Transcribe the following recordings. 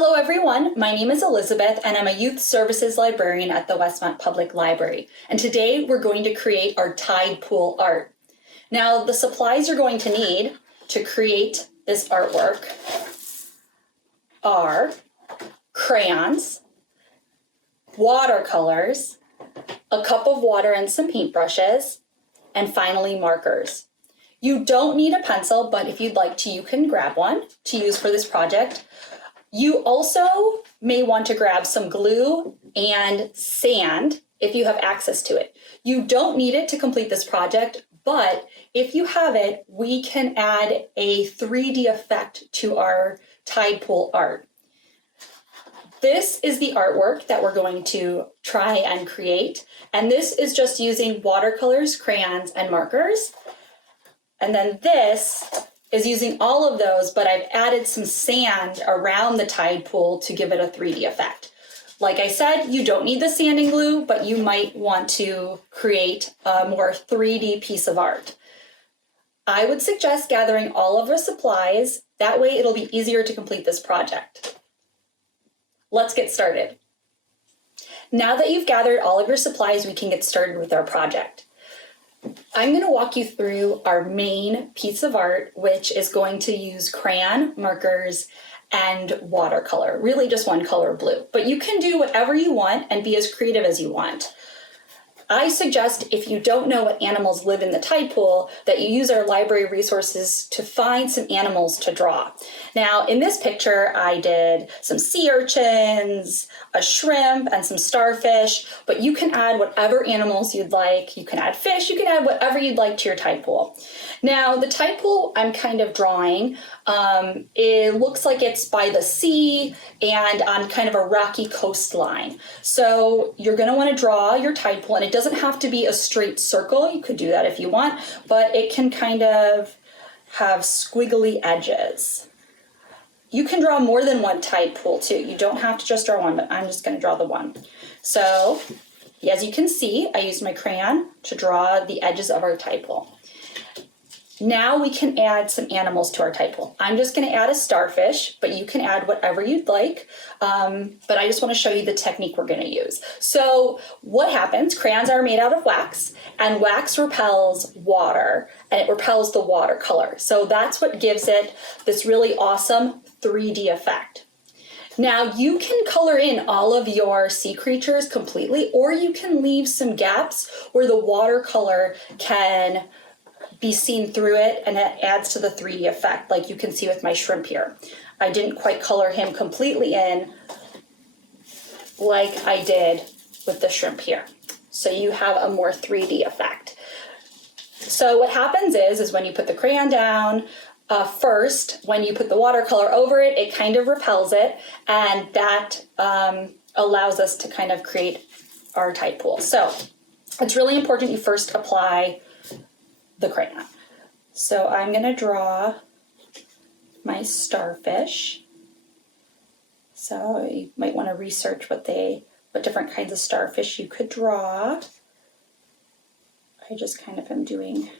Hello everyone, my name is Elizabeth and I'm a Youth Services Librarian at the Westmont Public Library. And today we're going to create our tide pool art. Now the supplies you're going to need to create this artwork are crayons, watercolors, a cup of water and some paintbrushes, and finally markers. You don't need a pencil, but if you'd like to, you can grab one to use for this project. You also may want to grab some glue and sand if you have access to it. You don't need it to complete this project, but if you have it, we can add a 3D effect to our tide pool art. This is the artwork that we're going to try and create, and this is just using watercolors, crayons, and markers. And then this is using all of those, but I've added some sand around the tide pool to give it a 3D effect. Like I said, you don't need the sand and glue, but you might want to create a more 3D piece of art. I would suggest gathering all of the supplies. That way it'll be easier to complete this project. Let's get started. Now that you've gathered all of your supplies, we can get started with our project. I'm going to walk you through our main piece of art, which is going to use crayon, markers, and watercolor, really just one color, blue. But you can do whatever you want and be as creative as you want. I suggest if you don't know what animals live in the tide pool, that you use our library resources to find some animals to draw. Now, in this picture, I did some sea urchins, a shrimp, and some starfish, but you can add whatever animals you'd like. You can add fish, you can add whatever you'd like to your tide pool. Now, the tide pool I'm kind of drawing, it looks like it's by the sea and on kind of a rocky coastline. So you're going to want to draw your tide pool, and it doesn't have to be a straight circle. You could do that if you want, but it can kind of have squiggly edges. You can draw more than one tide pool too. You don't have to just draw one, but I'm just going to draw the one. So as you can see, I used my crayon to draw the edges of our tide pool. Now we can add some animals to our tide pool. I'm just going to add a starfish, but you can add whatever you'd like. But I just want to show you the technique we're going to use. So what happens, crayons are made out of wax, and wax repels water, and it repels the watercolor. So that's what gives it this really awesome 3D effect. Now you can color in all of your sea creatures completely, or you can leave some gaps where the watercolor can be seen through it, and it adds to the 3D effect, like you can see with my shrimp here. I didn't quite color him completely in like I did with the shrimp here. So you have a more 3D effect. So what happens is when you put the crayon down, first, when you put the watercolor over it, it kind of repels it, and that allows us to kind of create our tide pool. So it's really important you first apply the crayon. So I'm going to draw my starfish. So you might want to research what different kinds of starfish you could draw. I just kind of am doing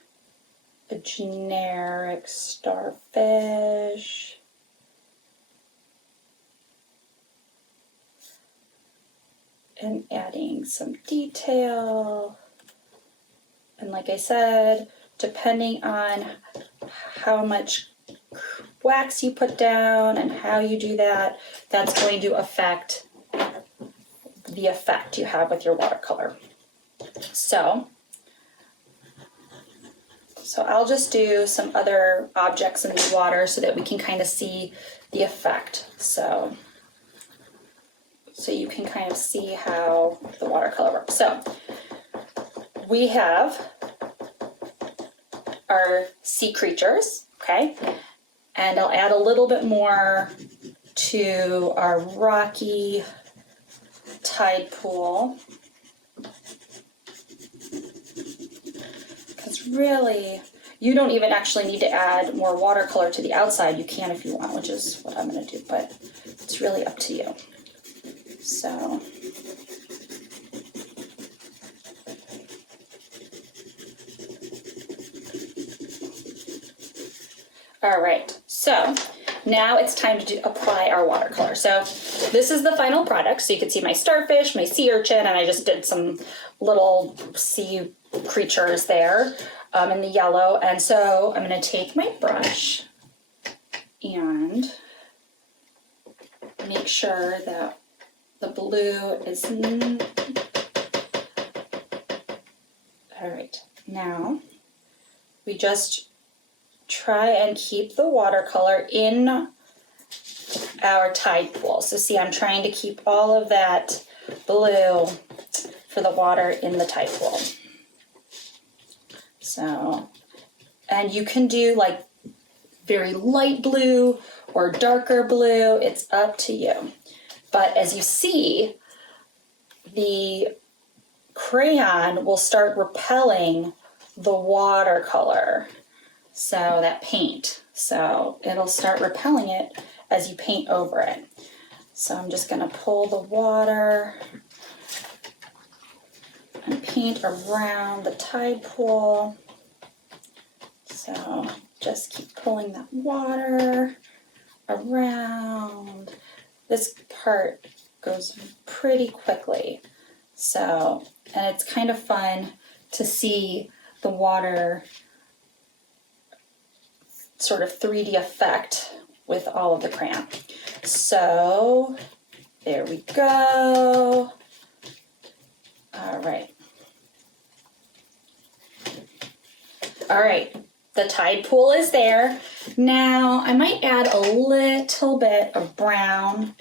a generic starfish. And adding some detail. And like I said, depending on how much wax you put down and how you do that, that's going to affect the effect you have with your watercolor. So I'll just do some other objects in the water so that we can kind of see the effect. So you can kind of see how the watercolor works. So we have our sea creatures, okay? And I'll add a little bit more to our rocky tide pool. Because really, you don't even actually need to add more watercolor to the outside. You can if you want, which is what I'm going to do, but it's really up to you. So all right, so Now it's time to apply our watercolor. So this is the final product. So you can see my starfish, my sea urchin, and I just did some little sea creatures there in the yellow. And so I'm going to take my brush and make sure that the blue is... All right, now we just try and keep the watercolor in our tide pool. So see, I'm trying to keep all of that blue for the water in the tide pool. So, and you can do like very light blue or darker blue, it's up to you. But as you see, the crayon will start repelling the watercolor, so that paint. So it'll start repelling it as you paint over it. So I'm just going to pull the water and paint around the tide pool. So just keep pulling that water around. This part goes pretty quickly. So, and it's kind of fun to see the water sort of 3D effect with all of the crayon. So there we go. All right. All right, the tide pool is there. Now I might add a little bit of brown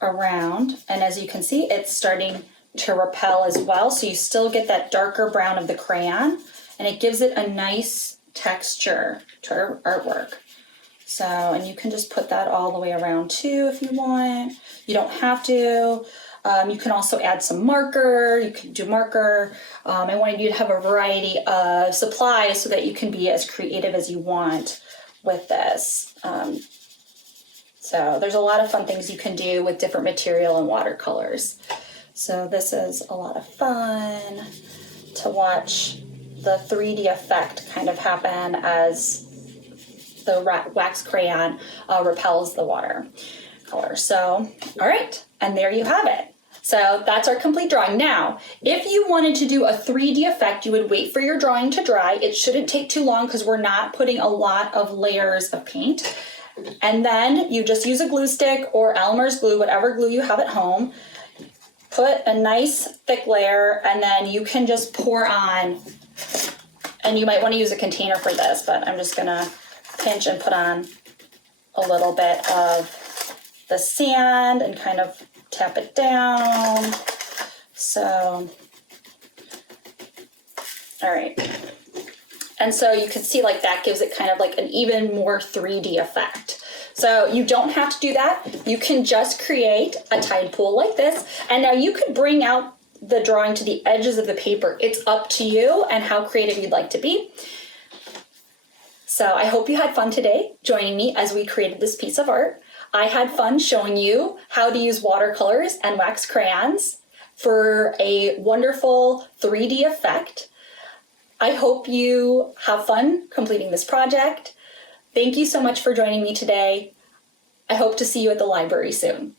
around, and as you can see, it's starting to repel as well. So you still get that darker brown of the crayon, and it gives it a nice texture to our artwork. So, and you can just put that all the way around too if you want. You don't have to. You can also add some marker. You can do marker. I wanted you to have a variety of supplies so that you can be as creative as you want with this. So there's a lot of fun things you can do with different material and watercolors. So this is a lot of fun to watch the 3D effect kind of happen as the wax crayon repels the water color. So, all right, and there you have it. So that's our complete drawing. Now, if you wanted to do a 3D effect, you would wait for your drawing to dry. It shouldn't take too long because we're not putting a lot of layers of paint. And then you just use a glue stick or Elmer's glue, whatever glue you have at home. Put a nice thick layer, and then you can just pour on, and you might want to use a container for this, but I'm just gonna pinch and put on a little bit of the sand and kind of tap it down. So, all right. And so you can see like that gives it kind of like an even more 3D effect. So you don't have to do that. You can just create a tide pool like this. And now you could bring out the drawing to the edges of the paper. It's up to you and how creative you'd like to be. So I hope you had fun today joining me as we created this piece of art. I had fun showing you how to use watercolors and wax crayons for a wonderful 3D effect. I hope you have fun completing this project. Thank you so much for joining me today. I hope to see you at the library soon.